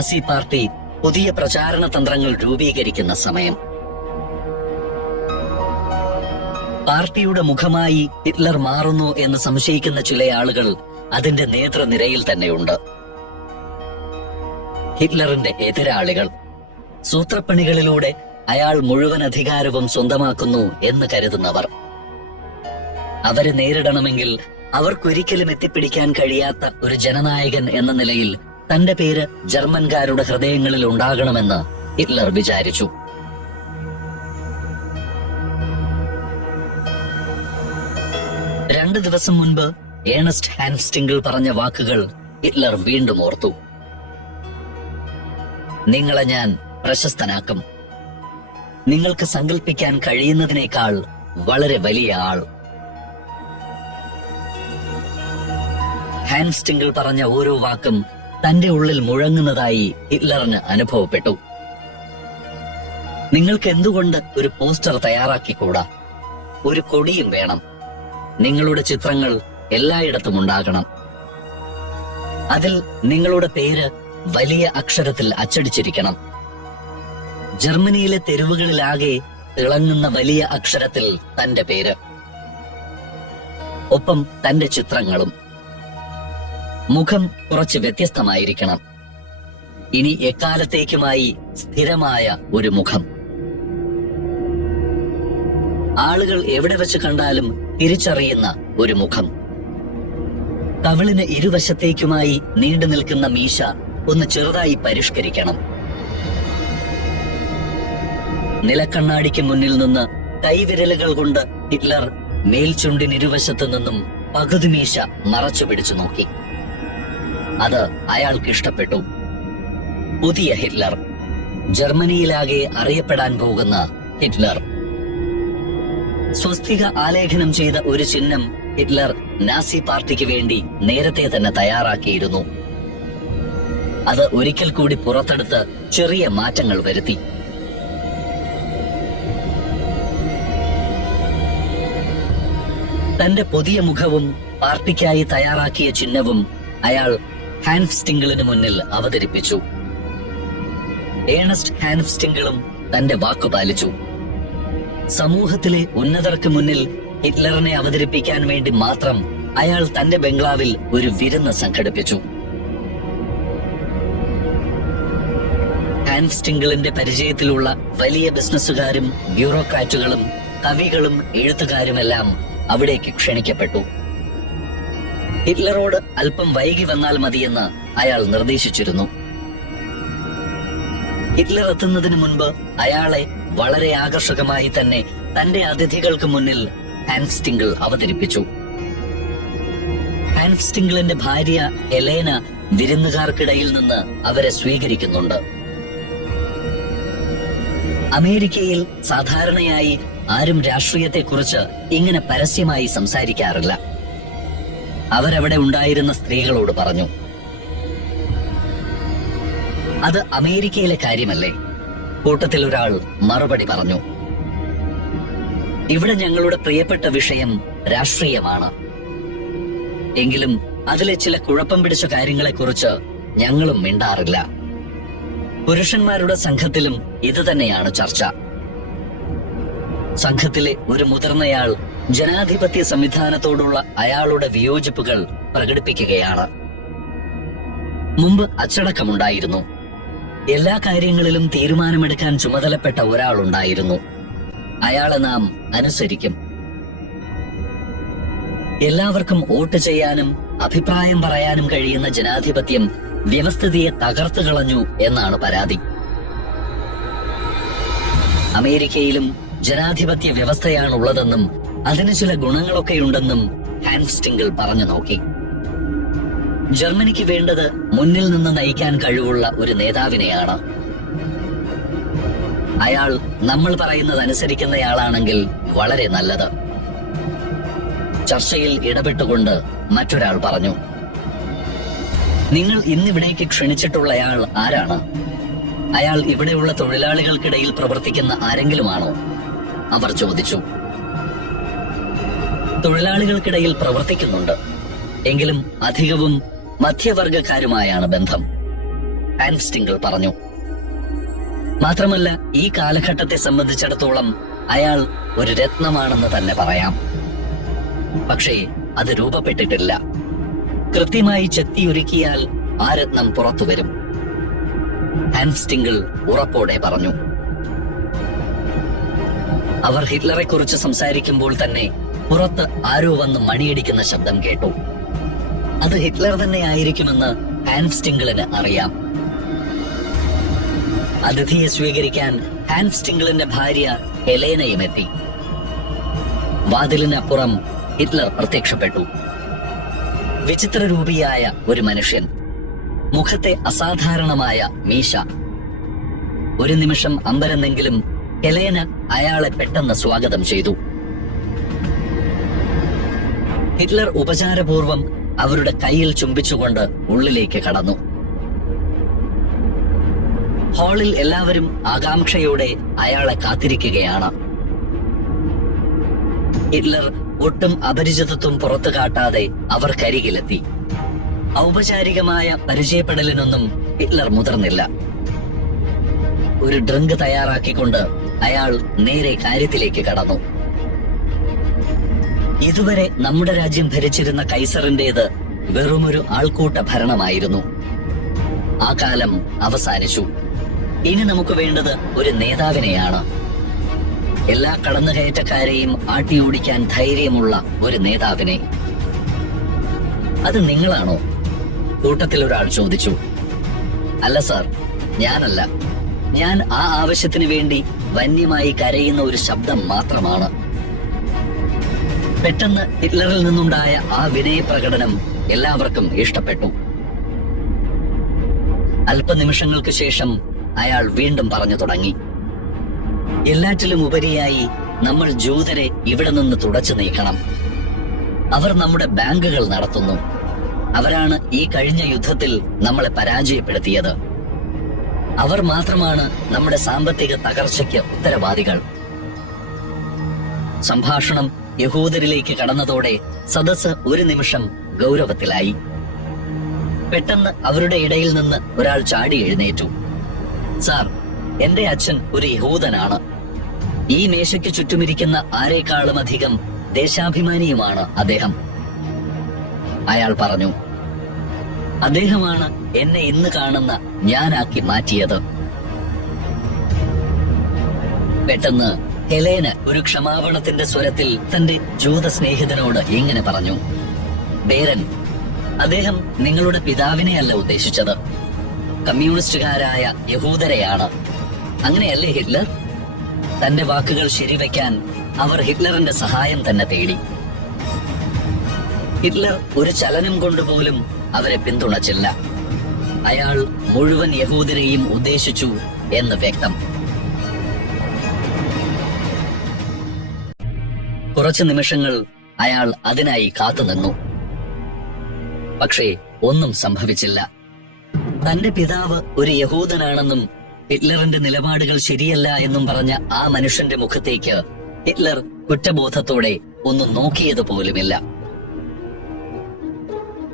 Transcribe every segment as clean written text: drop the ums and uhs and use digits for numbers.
Nazi party പുതിയ പ്രചാരണ തന്ത്രങ്ങൾ രൂപീകരിക്കുന്ന സമയം. പാർട്ടിയുടെ മുഖമായി ഹിറ്റ്ലർ മാറുന്നു എന്ന് സംശയിക്കുന്ന ചില ആളുകൾ അതിന്റെ നേതൃനിരയിൽ തന്നെയുണ്ട്. ഹിറ്റ്ലറിന്റെ എതിരാളികൾ, സൂത്രപ്പണികളിലൂടെ അയാൾ മുഴുവൻ അധികാരവും സ്വന്തമാക്കുന്നു എന്ന് കരുതുന്നവർ. അവരെ നേരിടണമെങ്കിൽ അവർക്കൊരിക്കലും എത്തിപ്പിടിക്കാൻ കഴിയാത്ത ഒരു ജനനായകൻ എന്ന നിലയിൽ തന്റെ പേര് ജർമ്മൻകാരുടെ ഹൃദയങ്ങളിൽ ഉണ്ടാകണമെന്ന് ഹിറ്റ്ലർ വിചാരിച്ചു. രണ്ടു ദിവസം മുൻപ് ഏണസ്റ്റ് ഹാൻസ്റ്റിംഗിൾ പറഞ്ഞ വാക്കുകൾ ഹിറ്റ്ലർ വീണ്ടും ഓർത്തു. നിങ്ങളെ ഞാൻ പ്രശസ്തനാക്കും. നിങ്ങൾക്ക് സങ്കല്പിക്കാൻ കഴിയുന്നതിനേക്കാൾ വളരെ വലിയ ആൾ. ഹാൻസ്റ്റിംഗിൾ പറഞ്ഞ ഓരോ വാക്കും തന്റെ ഉള്ളിൽ മുഴങ്ങുന്നതായി ഹിറ്റ്ലറിന് അനുഭവപ്പെട്ടു. നിങ്ങൾക്ക് എന്തുകൊണ്ട് ഒരു പോസ്റ്റർ തയ്യാറാക്കിക്കൂടാ? ഒരു കൊടിയും വേണം. നിങ്ങളുടെ ചിത്രങ്ങൾ എല്ലായിടത്തും ഉണ്ടാകണം. അതിൽ നിങ്ങളുടെ പേര് വലിയ അക്ഷരത്തിൽ അച്ചടിച്ചിരിക്കണം. ജർമ്മനിയിലെ തെരുവുകളിലാകെ തിളങ്ങുന്ന വലിയ അക്ഷരത്തിൽ തന്റെ പേര്, ഒപ്പം തന്റെ ചിത്രങ്ങളും. മുഖം കുറച്ച് വ്യത്യസ്തമായിരിക്കണം. ഇനി എക്കാലത്തേക്കുമായി സ്ഥിരമായ ഒരു മുഖം. ആളുകൾ എവിടെ വെച്ച് കണ്ടാലും തിരിച്ചറിയുന്ന ഒരു മുഖം. കവിളിന് ഇരുവശത്തേക്കുമായി നീണ്ടു നിൽക്കുന്ന മീശ ഒന്ന് ചെറുതായി പരിഷ്കരിക്കണം. നിലക്കണ്ണാടിക്ക് മുന്നിൽ നിന്ന് കൈവിരലുകൾ കൊണ്ട് ഹിറ്റ്ലർ മേൽചുണ്ടിനിരുവശത്തു നിന്നും പകുതി മീശ മറച്ചു പിടിച്ചു നോക്കി. അത് അയാൾക്ക് ഇഷ്ടപ്പെട്ടു. പുതിയ ഹിറ്റ്ലർ, ജർമ്മനിയിലാകെ അറിയപ്പെടാൻ പോകുന്ന ഹിറ്റ്ലർ. സ്വസ്തിക ആലേഖനം ചെയ്ത ഒരു ചിഹ്നം ഹിറ്റ്ലർ നാസി പാർട്ടിക്ക് വേണ്ടി നേരത്തെ തന്നെ തയ്യാറാക്കിയിരുന്നു. അത് ഒരിക്കൽ കൂടി പുറത്തെടുത്ത് ചെറിയ മാറ്റങ്ങൾ വരുത്തി. തന്റെ പുതിയ മുഖവും പാർട്ടിക്കായി തയ്യാറാക്കിയ ചിഹ്നവും അയാൾ ഹാൻസ്റ്റിംഗിളിന് മുന്നിൽ അവതരിപ്പിച്ചു. ഏണസ്റ്റ് ഹാൻസ്റ്റിംഗിളും തന്റെ വാക്കു പാലിച്ചു. സമൂഹത്തിലെ ഉന്നതർക്ക് മുന്നിൽ ഹിറ്റ്ലറിനെ അവതരിപ്പിക്കാൻ വേണ്ടി മാത്രം അയാൾ തന്റെ ബംഗ്ലാവിൽ ഒരു വിരുന്ന് സംഘടിപ്പിച്ചു. ഹാൻസ്റ്റിംഗിളിന്റെ പരിചയത്തിലുള്ള വലിയ ബിസിനസ്സുകാരും ബ്യൂറോക്രാറ്റുകളും കവികളും എഴുത്തുകാരുമെല്ലാം അവിടേക്ക് ക്ഷണിക്കപ്പെട്ടു. ഹിറ്റ്ലറോട് അല്പം വൈകി വന്നാൽ മതിയെന്ന് അയാൾ നിർദ്ദേശിച്ചിരുന്നു. ഹിറ്റ്ലർ എത്തുന്നതിന് മുൻപ് അയാളെ വളരെ ആകർഷകമായി തന്നെ തന്റെ അതിഥികൾക്ക് മുന്നിൽ ഹാൻസ്റ്റിംഗിൾ അവതരിപ്പിച്ചു. ഹാൻസ്റ്റിംഗിളിന്റെ ഭാര്യ എലേന വിരുന്നുകാർക്കിടയിൽ നിന്ന് അവരെ സ്വീകരിക്കുന്നുണ്ട്. അമേരിക്കയിൽ സാധാരണയായി ആരും രാഷ്ട്രീയത്തെക്കുറിച്ച് ഇങ്ങനെ പരസ്യമായി സംസാരിക്കാറില്ല. അവരവിടെ ഉണ്ടായിരുന്ന സ്ത്രീകളോട് പറഞ്ഞു. അത് അമേരിക്കയിലെ കാര്യമല്ലേ? കൂട്ടത്തിൽ ഒരാൾ മറുപടി പറഞ്ഞു. ഇവിടെ ഞങ്ങളുടെ പ്രിയപ്പെട്ട വിഷയം രാഷ്ട്രീയമാണ്. എങ്കിലും അതിലെ ചില കുഴപ്പം പിടിച്ച കാര്യങ്ങളെക്കുറിച്ച് ഞങ്ങളും മിണ്ടാറില്ല. പുരുഷന്മാരുടെ സംഘത്തിലും ഇത് തന്നെയാണ് ചർച്ച. സംഘത്തിലെ ഒരു മുതിർന്നയാൾ ജനാധിപത്യ സംവിധാനത്തോടുള്ള അയാളുടെ വിയോജിപ്പുകൾ പ്രകടിപ്പിക്കുകയാണ്. മുമ്പ് അച്ചടക്കമുണ്ടായിരുന്നു. എല്ലാ കാര്യങ്ങളിലും തീരുമാനമെടുക്കാൻ ചുമതലപ്പെട്ട ഒരാളുണ്ടായിരുന്നു. അയാളെ നാം അനുസരിക്കും. എല്ലാവർക്കും വോട്ട് ചെയ്യാനും അഭിപ്രായം പറയാനും കഴിയുന്ന ജനാധിപത്യം വ്യവസ്ഥിതിയെ തകർത്തു കളഞ്ഞു എന്നാണ് പരാതി. അമേരിക്കയിലും ജനാധിപത്യ വ്യവസ്ഥയാണുള്ളതെന്നും അതിന് ചില ഗുണങ്ങളൊക്കെയുണ്ടെന്നും ഹാൻസ്റ്റിംഗിൾ പറഞ്ഞു നോക്കി. ജർമ്മനിക്ക് വേണ്ടത് മുന്നിൽ നിന്ന് നയിക്കാൻ കഴിവുള്ള ഒരു നേതാവിനെയാണ്. അയാൾ നമ്മൾ പറയുന്നത് അനുസരിക്കുന്നയാളാണെങ്കിൽ വളരെ നല്ലത്. ചർച്ചയിൽ ഇടപെട്ടുകൊണ്ട് മറ്റൊരാൾ പറഞ്ഞു. നിങ്ങൾ ഇന്നിവിടേക്ക് ക്ഷണിച്ചിട്ടുള്ളയാൾ ആരാണ്? അയാൾ ഇവിടെയുള്ള തൊഴിലാളികൾക്കിടയിൽ പ്രവർത്തിക്കുന്ന ആരെങ്കിലുമാണോ? അവർ ചോദിച്ചു. തൊഴിലാളികൾക്കിടയിൽ പ്രവർത്തിക്കുന്നുണ്ട്. എങ്കിലും അധികവും മധ്യവർഗക്കാരുമായാണ് ബന്ധം. ഹാൻസ് സ്റ്റിംഗിൾ പറഞ്ഞു. മാത്രമല്ല, ഈ കാലഘട്ടത്തെ സംബന്ധിച്ചിടത്തോളം അയാൾ ഒരു രത്നമാണെന്ന് തന്നെ പറയാം. പക്ഷേ അത് രൂപപ്പെട്ടിട്ടില്ല. കൃത്യമായി ചെത്തിയൊരുക്കിയാൽ ആ രത്നം പുറത്തുവരും. ഹാൻസ് സ്റ്റിംഗിൾ ഉറപ്പോടെ പറഞ്ഞു. അവർ ഹിറ്റ്ലറെ കുറിച്ച് സംസാരിക്കുമ്പോൾ തന്നെ പുറത്ത് ആരോ വന്ന് മണിയടിക്കുന്ന ശബ്ദം കേട്ടു. അത് ഹിറ്റ്ലർ തന്നെ ആയിരിക്കുമെന്ന് ഹാൻസ് സ്റ്റിംഗിളിന് അറിയാം. അതിഥിയെ സ്വീകരിക്കാൻ ഹാൻസ് സ്റ്റിംഗിളിന്റെ ഭാര്യ ഹെലേനയും എത്തി. വാതിലിനപ്പുറം ഹിറ്റ്ലർ പ്രത്യക്ഷപ്പെട്ടു. വിചിത്രരൂപിയായ ഒരു മനുഷ്യൻ, മുഖത്തെ അസാധാരണമായ മീശ. ഒരു നിമിഷം അമ്പരന്നെങ്കിലും ഹെലേന അയാളെ പെട്ടെന്ന് സ്വാഗതം ചെയ്തു. ഹിറ്റ്ലർ ഉപചാരപൂർവം അവരുടെ കയ്യിൽ ചുംബിച്ചുകൊണ്ട് ഉള്ളിലേക്ക് കടന്നു. ഹാളിൽ എല്ലാവരും ആകാംക്ഷയോടെ അയാളെ കാത്തിരിക്കുകയാണ്. ഹിറ്റ്ലർ ഒട്ടും അപരിചിതത്വം പുറത്തു കാട്ടാതെ അവർക്കരികിലെത്തി. ഔപചാരികമായ പരിചയപ്പെടലിനൊന്നും ഹിറ്റ്ലർ മുതിർന്നില്ല. ഒരു ഡ്രിങ്ക് തയ്യാറാക്കിക്കൊണ്ട് അയാൾ നേരെ കാര്യത്തിലേക്ക് കടന്നു. ഇതുവരെ നമ്മുടെ രാജ്യം ഭരിച്ചിരുന്ന കൈസറിന്റേത് വെറുമൊരു ആൾക്കൂട്ട ഭരണമായിരുന്നു. ആ കാലം അവസാനിച്ചു. ഇനി നമുക്ക് വേണ്ടത് ഒരു നേതാവിനെയാണ്. എല്ലാ കടന്നുകയറ്റക്കാരെയും ആട്ടിയോടിക്കാൻ ധൈര്യമുള്ള ഒരു നേതാവിനെ. അത് നിങ്ങളാണോ? കൂട്ടത്തിൽ ഒരാൾ ചോദിച്ചു. അല്ല സാർ, ഞാനല്ല. ഞാൻ ആ ആവശ്യത്തിന് വേണ്ടി വന്യമായി കരയുന്ന ഒരു ശബ്ദം മാത്രമാണ്. പെട്ടെന്ന് ഹിറ്റ്ലറിൽ നിന്നുണ്ടായ ആ വിനയപ്രകടനം എല്ലാവർക്കും ഇഷ്ടപ്പെട്ടു. അല്പനിമിഷങ്ങൾക്ക് ശേഷം അയാൾ വീണ്ടും പറഞ്ഞു തുടങ്ങി. എല്ലാറ്റിലും ഉപരിയായി നമ്മൾ ജൂതരെ ഇവിടെ നിന്ന് തുടച്ചു നീക്കണം. അവർ നമ്മുടെ ബാങ്കുകൾ നടത്തുന്നു. അവരാണ് ഈ കഴിഞ്ഞ യുദ്ധത്തിൽ നമ്മളെ പരാജയപ്പെടുത്തിയത്. അവർ മാത്രമാണ് നമ്മുടെ സാമ്പത്തിക തകർച്ചയ്ക്ക് ഉത്തരവാദികൾ. സംഭാഷണം യഹൂദരിലേക്ക് കടന്നതോടെ സദസ്സ് ഒരു നിമിഷം ഗൗരവത്തിലായി. പെട്ടെന്ന് അവരുടെ ഇടയിൽ നിന്ന് ഒരാൾ ചാടി എഴുന്നേറ്റു. സാർ, എന്റെ അച്ഛൻ ഒരു യഹൂദനാണ്. ഈ മേശയ്ക്ക് ചുറ്റുമിരിക്കുന്ന ആരെക്കാളും അധികം ദേശാഭിമാനിയുമാണ് അദ്ദേഹം. അയാൾ പറഞ്ഞു. അദ്ദേഹമാണ് എന്നെ ഇന്ന് കാണുന്ന ഞാനാക്കി മാറ്റിയത്. പെട്ടെന്ന് ഹെലേന ഒരു ക്ഷമാപണത്തിന്റെ സ്വരത്തിൽ തന്റെ ജൂത സ്നേഹിതനോട് ഇങ്ങനെ പറഞ്ഞു. ബേരൻ, അദ്ദേഹം നിങ്ങളുടെ പിതാവിനെയല്ല ഉദ്ദേശിച്ചത്. കമ്മ്യൂണിസ്റ്റുകാരായ യഹൂദരെയാണ്. അങ്ങനെയല്ലേ ഹിറ്റ്ലർ? തന്റെ വാക്കുകൾ ശരിവെക്കാൻ അവർ ഹിറ്റ്ലറിന്റെ സഹായം തന്നെ തേടി. ഹിറ്റ്ലർ ഒരു ചലനം കൊണ്ടുപോലും അവരെ പിന്തുണച്ചില്ല. അയാൾ മുഴുവൻ യഹൂദരെയും ഉദ്ദേശിച്ചു എന്ന് വ്യക്തം. കുറച്ചു നിമിഷങ്ങൾ അയാൾ അതിനായി കാത്തുനിന്നു. പക്ഷേ ഒന്നും സംഭവിച്ചില്ല. തന്റെ പിതാവ് ഒരു യഹൂദനാണെന്നും ഹിറ്റ്ലറിന്റെ നിലപാടുകൾ ശരിയല്ല എന്നും പറഞ്ഞ ആ മനുഷ്യന്റെ മുഖത്തേക്ക് ഹിറ്റ്ലർ കുറ്റബോധത്തോടെ ഒന്നും നോക്കിയത് പോലുമില്ല.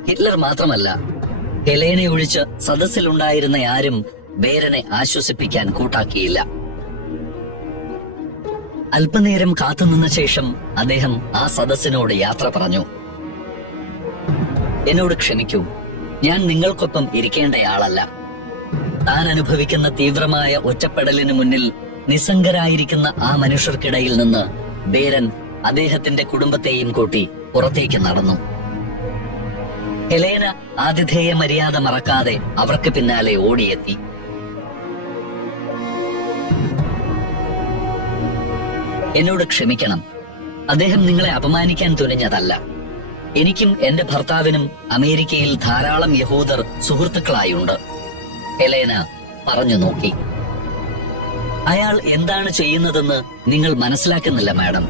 ഹിറ്റ്ലർ മാത്രമല്ല, ഹെലേനെ ഒഴിച്ച് സദസ്സിലുണ്ടായിരുന്ന ആരും ബേരനെ ആശ്വസിപ്പിക്കാൻ കൂട്ടാക്കിയില്ല. അല്പനേരം കാത്തുനിന്ന ശേഷം അദ്ദേഹം ആ സദസ്സിനോട് യാത്ര പറഞ്ഞു. എന്നോട് ക്ഷമിക്കൂ, ഞാൻ നിങ്ങൾക്കൊപ്പം ഇരിക്കേണ്ടയാളല്ല. താൻ അനുഭവിക്കുന്ന തീവ്രമായ ഒറ്റപ്പെടലിന് മുന്നിൽ നിസ്സംഗരായിരിക്കുന്ന ആ മനുഷ്യർക്കിടയിൽ നിന്ന് ബേരൻ അദ്ദേഹത്തിന്റെ കുടുംബത്തെയും കൂട്ടി പുറത്തേക്ക് നടന്നു. ഹെലേന ആതിഥേയ മര്യാദ മറക്കാതെ അവർക്ക് പിന്നാലെ ഓടിയെത്തി. എന്നോട് ക്ഷമിക്കണം, അദ്ദേഹം നിങ്ങളെ അപമാനിക്കാൻ തുനിഞ്ഞതല്ല. എനിക്കും എന്റെ ഭർത്താവിനും അമേരിക്കയിൽ ധാരാളം യഹൂദർ സുഹൃത്തുക്കളായുണ്ട്. ഹെലേന പറഞ്ഞു നോക്കി. അയാൾ എന്താണ് ചെയ്യുന്നതെന്ന് നിങ്ങൾ മനസ്സിലാക്കുന്നില്ല മാഡം.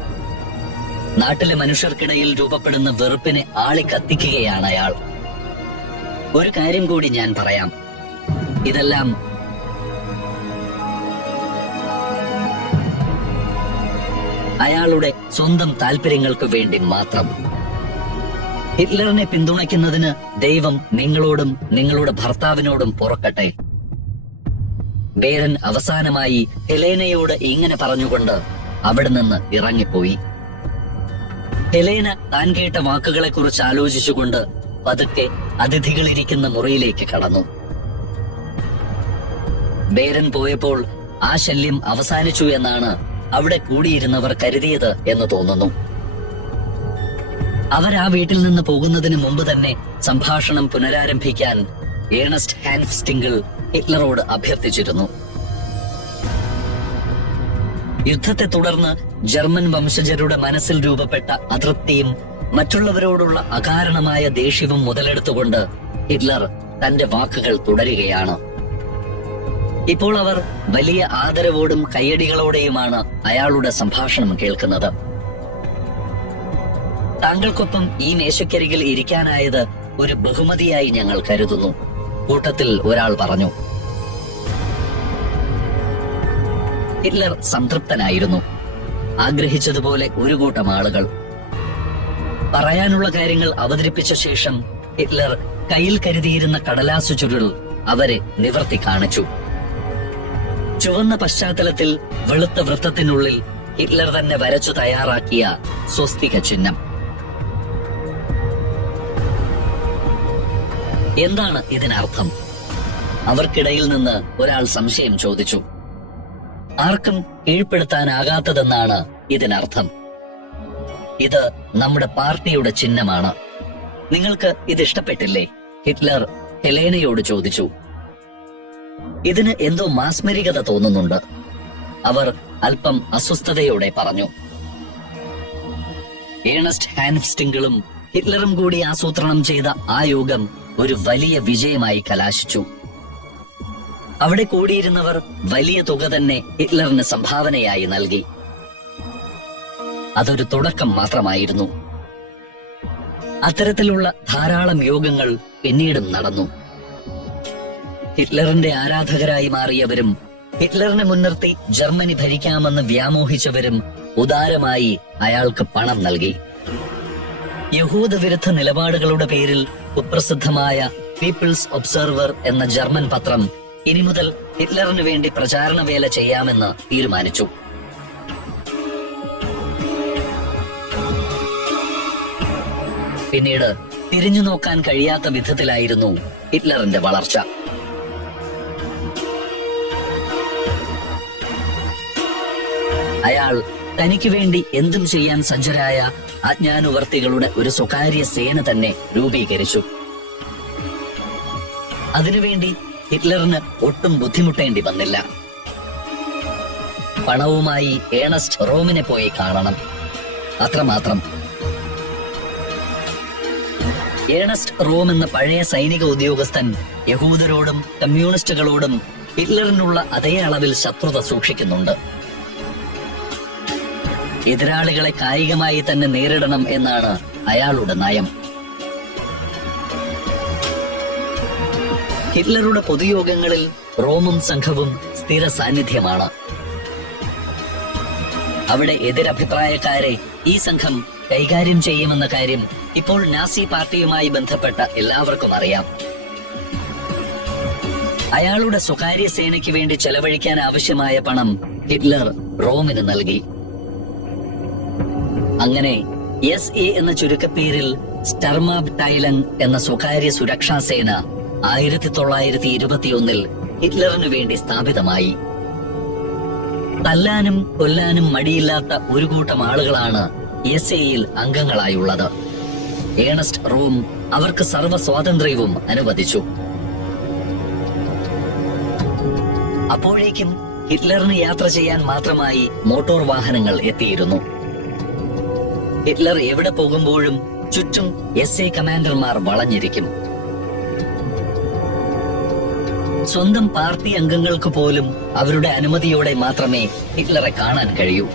നാട്ടിലെ മനുഷ്യർക്കിടയിൽ രൂപപ്പെടുന്ന വെറുപ്പിനെ ആളിക്കത്തിക്കുകയാണ് അയാൾ. ഒരു കാര്യം കൂടി ഞാൻ പറയാം. ഇതെല്ലാം അയാളുടെ സ്വന്തം താല്പര്യങ്ങൾക്ക് വേണ്ടി മാത്രം. ഹിറ്റ്ലറിനെ പിന്തുണയ്ക്കുന്നതിന് ദൈവം നിങ്ങളോടും നിങ്ങളുടെ ഭർത്താവിനോടും പൊറുക്കട്ടെ. ബേരൻ അവസാനമായി ഹെലേനയോട് ഇങ്ങനെ പറഞ്ഞുകൊണ്ട് അവിടെ നിന്ന് ഇറങ്ങിപ്പോയി. ഹെലേന താൻ കേട്ട വാക്കുകളെ കുറിച്ച് ആലോചിച്ചുകൊണ്ട് പതുക്കെ അതിഥികളിരിക്കുന്ന മുറിയിലേക്ക് കടന്നു. ബേരൻ പോയപ്പോൾ ആ ശല്യം അവസാനിച്ചു എന്നാണ് അവിടെ കൂടിയിരുന്നവർ കരുതിയത് എന്ന് തോന്നുന്നു. അവർ ആ വീട്ടിൽ നിന്ന് പോകുന്നതിന് മുമ്പ് തന്നെ സംഭാഷണം പുനരാരംഭിക്കാൻ ഏണസ്റ്റ് ഹാൻഫ്സ്റ്റിംഗിൾ ഹിറ്റ്ലറോട് അഭ്യർത്ഥിച്ചിരുന്നു. യുദ്ധത്തെ തുടർന്ന് ജർമ്മൻ വംശജരുടെ മനസ്സിൽ രൂപപ്പെട്ട അതൃപ്തിയും മറ്റുള്ളവരോടുള്ള അകാരണമായ ദേഷ്യവും മുതലെടുത്തുകൊണ്ട് ഹിറ്റ്ലർ തന്റെ വാക്കുകൾ തുടരുകയാണ്. ഇപ്പോൾ അവർ വലിയ ആദരവോടും കയ്യടികളോടെയുമാണ് അയാളുടെ സംഭാഷണം കേൾക്കുന്നത്. താങ്കൾക്കൊപ്പം ഈ മേശക്കരികിൽ ഇരിക്കാനായത് ഒരു ബഹുമതിയായി ഞങ്ങൾ കരുതുന്നു, കൂട്ടത്തിൽ ഒരാൾ പറഞ്ഞു. ഹിറ്റ്ലർ സംതൃപ്തനായിരുന്നു. ആഗ്രഹിച്ചതുപോലെ ഒരു കൂട്ടം ആളുകൾ പറയാനുള്ള കാര്യങ്ങൾ അവതരിപ്പിച്ച ശേഷം ഹിറ്റ്ലർ കയ്യിൽ കരുതിയിരുന്ന കടലാസു ചുരുൾ അവരെ നിവർത്തി കാണിച്ചു. ചുവന്ന പശ്ചാത്തലത്തിൽ വെളുത്ത വൃത്തത്തിനുള്ളിൽ ഹിറ്റ്ലർ തന്നെ വരച്ചു തയ്യാറാക്കിയ സ്വസ്തിക ചിഹ്നം. എന്താണ് ഇതിനർത്ഥം? അവർക്കിടയിൽ നിന്ന് ഒരാൾ സംശയം ചോദിച്ചു. ആർക്കും കീഴ്പ്പെടുത്താനാകാത്തതെന്നാണ് ഇതിനർത്ഥം. ഇത് നമ്മുടെ പാർട്ടിയുടെ ചിഹ്നമാണ്. നിങ്ങൾക്ക് ഇത് ഇഷ്ടപ്പെട്ടില്ലേ? ഹിറ്റ്ലർ ഹെലേനയോട് ചോദിച്ചു. ഇതിന് എന്തോ മാസ്മരികത തോന്നുന്നുണ്ട്, അവർ അല്പം അസ്വസ്ഥതയോടെ പറഞ്ഞു. ഏണസ്റ്റ് ഹാൻഫ്സ്റ്റിംഗിളും ഹിറ്റ്ലറും കൂടി ആസൂത്രണം ചെയ്ത ആ യോഗം ഒരു വലിയ വിജയമായി കലാശിച്ചു. അവിടെ കൂടിയിരുന്നവർ വലിയ തുക തന്നെ ഹിറ്റ്ലറിന് സംഭാവനയായി നൽകി. അതൊരു തുടക്കം മാത്രമായിരുന്നു. അത്തരത്തിലുള്ള ധാരാളം യോഗങ്ങൾ പിന്നീടും നടന്നു. ഹിറ്റ്ലറിന്റെ ആരാധകരായി മാറിയവരും ഹിറ്റ്ലറിനെ മുൻനിർത്തി ജർമ്മനി ഭരിക്കാമെന്ന് വ്യാമോഹിച്ചവരും ഉദാരമായി അയാൾക്ക് പണം നൽകി. യഹൂദ വിരുദ്ധ നിലപാടുകളുടെ പേരിൽ കുപ്രസിദ്ധമായ പീപ്പിൾസ് ഒബ്സർവർ എന്ന ജർമ്മൻ പത്രം ഇനി മുതൽ ഹിറ്റ്ലറിന് വേണ്ടി പ്രചാരണ വേല ചെയ്യാമെന്ന് തീരുമാനിച്ചു. പിന്നീട് തിരിഞ്ഞു നോക്കാൻ കഴിയാത്ത വിധത്തിലായിരുന്നു ഹിറ്റ്ലറിന്റെ വളർച്ച. അയാൾ തനിക്ക് വേണ്ടി എന്തും ചെയ്യാൻ സജ്ജരായ ആജ്ഞാനുവർത്തികളുടെ ഒരു സ്വകാര്യ സേന തന്നെ രൂപീകരിച്ചു. അതിനുവേണ്ടി ഹിറ്റ്ലറിന് ഒട്ടും ബുദ്ധിമുട്ടേണ്ടി വന്നില്ല. പണവുമായി ഏണസ്റ്റ് റോമിനെ പോയി കാണണം, അത്രമാത്രം. ഏണസ്റ്റ് റോം എന്ന പഴയ സൈനിക ഉദ്യോഗസ്ഥൻ യഹൂദരോടും കമ്മ്യൂണിസ്റ്റുകളോടും ഹിറ്റ്ലറിനുള്ള അതേ അളവിൽ ശത്രുത സൂക്ഷിക്കുന്നുണ്ട്. എതിരാളികളെ കായികമായി തന്നെ നേരിടണം എന്നാണ് അയാളുടെ നയം. ഹിറ്റ്ലറുടെ പൊതുയോഗങ്ങളിൽ റോമും സംഘവും സ്ഥിര സാന്നിധ്യമാണ്. അവിടെ എതിരഭിപ്രായക്കാരെ ഈ സംഘം കൈകാര്യം ചെയ്യുമെന്ന കാര്യം ഇപ്പോൾ നാസി പാർട്ടിയുമായി ബന്ധപ്പെട്ട എല്ലാവർക്കും അറിയാം. അയാളുടെ സ്വകാര്യ സേനയ്ക്ക് വേണ്ടി ചെലവഴിക്കാൻ ആവശ്യമായ പണം ഹിറ്റ്ലർ റോമിന് നൽകി. അങ്ങനെ SA എന്ന ചുരുക്കപ്പേരിൽ സ്റ്റർമാബ്ടൈലങ് എന്ന സ്വകാര്യ സുരക്ഷാ സേന 1921 ഹിറ്റ്ലറിനു വേണ്ടി സ്ഥാപിതമായി. തല്ലാനും കൊല്ലാനും മടിയില്ലാത്ത ഒരു കൂട്ടം ആളുകളാണ് SA-യിൽ അംഗങ്ങളായുള്ളത്. ഏണസ്റ്റ് റോം അവർക്ക് സർവ്വ സ്വാതന്ത്ര്യവും അനുവദിച്ചു. അപ്പോഴേക്കും ഹിറ്റ്ലറിന് യാത്ര ചെയ്യാൻ മാത്രമായി മോട്ടോർ വാഹനങ്ങൾ എത്തിയിരുന്നു. ഹിറ്റ്ലർ എവിടെ പോകുമ്പോഴും ചുറ്റും SA കമാൻഡർമാർ വളഞ്ഞിരിക്കും. സ്വന്തം പാർട്ടി അംഗങ്ങൾക്ക് പോലും അവരുടെ അനുമതിയോടെ മാത്രമേ ഹിറ്റ്ലറെ കാണാൻ കഴിയൂ.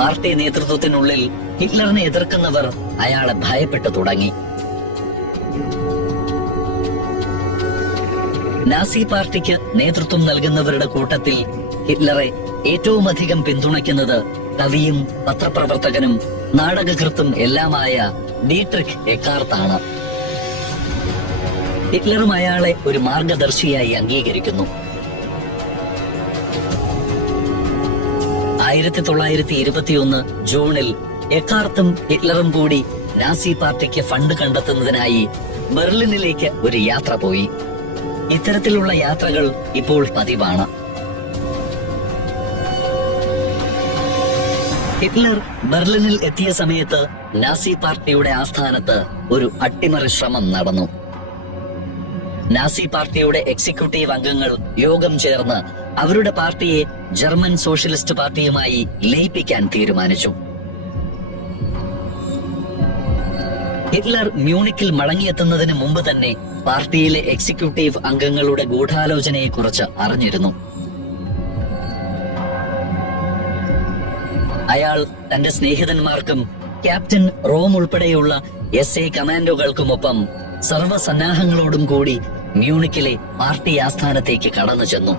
പാർട്ടി നേതൃത്വത്തിനുള്ളിൽ ഹിറ്റ്ലറിനെ എതിർക്കുന്നവർ അയാളെ ഭയപ്പെട്ടു തുടങ്ങി. നാസി പാർട്ടിക്ക് നേതൃത്വം നൽകുന്നവരുടെ കൂട്ടത്തിൽ ഹിറ്റ്ലറെ ഏറ്റവും അധികം പിന്തുണയ്ക്കുന്നത് കവിയും പത്രപ്രവർത്തകനും നാടകകൃത്തും എല്ലാമായ ഡീട്രിക് എക്കാർത്താണ്. ഹിറ്റ്ലറും അയാളെ ഒരു മാർഗദർശിയായി അംഗീകരിക്കുന്നു. 1921 ജൂണിൽ എക്കാർത്തും ഹിറ്റ്ലറും കൂടി നാസി പാർട്ടിക്ക് ഫണ്ട് കണ്ടെത്തുന്നതിനായി ബെർലിനിലേക്ക് ഒരു യാത്ര പോയി. ഇത്തരത്തിലുള്ള യാത്രകൾ ഇപ്പോൾ പതിവാണ്. ഹിറ്റ്ലർ ബെർലിനിൽ എത്തിയ സമയത്ത് നാസി പാർട്ടിയുടെ ആസ്ഥാനത്ത് ഒരു അട്ടിമറി ശ്രമം നടന്നു. നാസി പാർട്ടിയുടെ എക്സിക്യൂട്ടീവ് അംഗങ്ങൾ യോഗം ചേർന്ന് അവരുടെ പാർട്ടിയെ ജർമ്മൻ സോഷ്യലിസ്റ്റ് പാർട്ടിയുമായി ലയിപ്പിക്കാൻ തീരുമാനിച്ചു. ഹിറ്റ്ലർ മ്യൂണിക്കിൽ മടങ്ങിയെത്തുന്നതിന് മുമ്പ് തന്നെ പാർട്ടിയിലെ എക്സിക്യൂട്ടീവ് അംഗങ്ങളുടെ ഗൂഢാലോചനയെക്കുറിച്ച് അറിഞ്ഞിരുന്നു. അയാൾ തന്റെ സ്നേഹിതന്മാർക്കും ക്യാപ്റ്റൻ റോം ഉൾപ്പെടെയുള്ള SA കമാൻഡോകൾക്കുമൊപ്പം സർവ്വസന്നാഹങ്ങളോടും കൂടി മ്യൂണിക്കിലെ പാർട്ടി ആസ്ഥാനത്തേക്ക് കടന്നു ചെന്നു.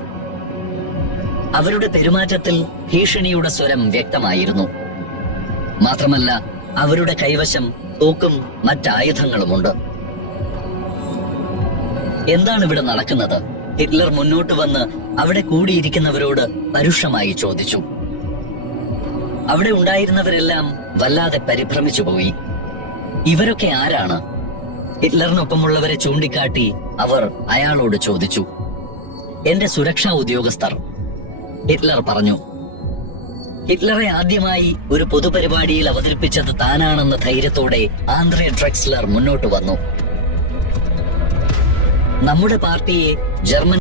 അവരുടെ പെരുമാറ്റത്തിൽ ഭീഷണിയുടെ സ്വരം വ്യക്തമായിരുന്നു. മാത്രമല്ല, അവരുടെ കൈവശം തോക്കും മറ്റായുധങ്ങളുമുണ്ട്. എന്താണ് ഇവിടെ നടക്കുന്നത്? ഹിറ്റ്ലർ മുന്നോട്ട് വന്ന് അവിടെ കൂടിയിരിക്കുന്നവരോട് പരുഷമായി ചോദിച്ചു. അവിടെ ഉണ്ടായിരുന്നവരെല്ലാം വല്ലാതെ പരിഭ്രമിച്ചുപോയി. ഇവരൊക്കെ ആരാണ്? ഹിറ്റ്ലറിനൊപ്പമുള്ളവരെ ചൂണ്ടിക്കാട്ടി അവർ അയാളോട് ചോദിച്ചു. എന്റെ സുരക്ഷാ ഉദ്യോഗസ്ഥർ, ഹിറ്റ്ലർ പറഞ്ഞു. ഹിറ്റ്ലറെ ആദ്യമായി ഒരു പൊതുപരിപാടിയിൽ അവതരിപ്പിച്ചത് താനാണെന്ന ധൈര്യത്തോടെ ആന്ദ്രേ ഡ്രെക്സ്ലർ മുന്നോട്ട് വന്നു. നമ്മുടെ പാർട്ടിയെ ജർമ്മൻ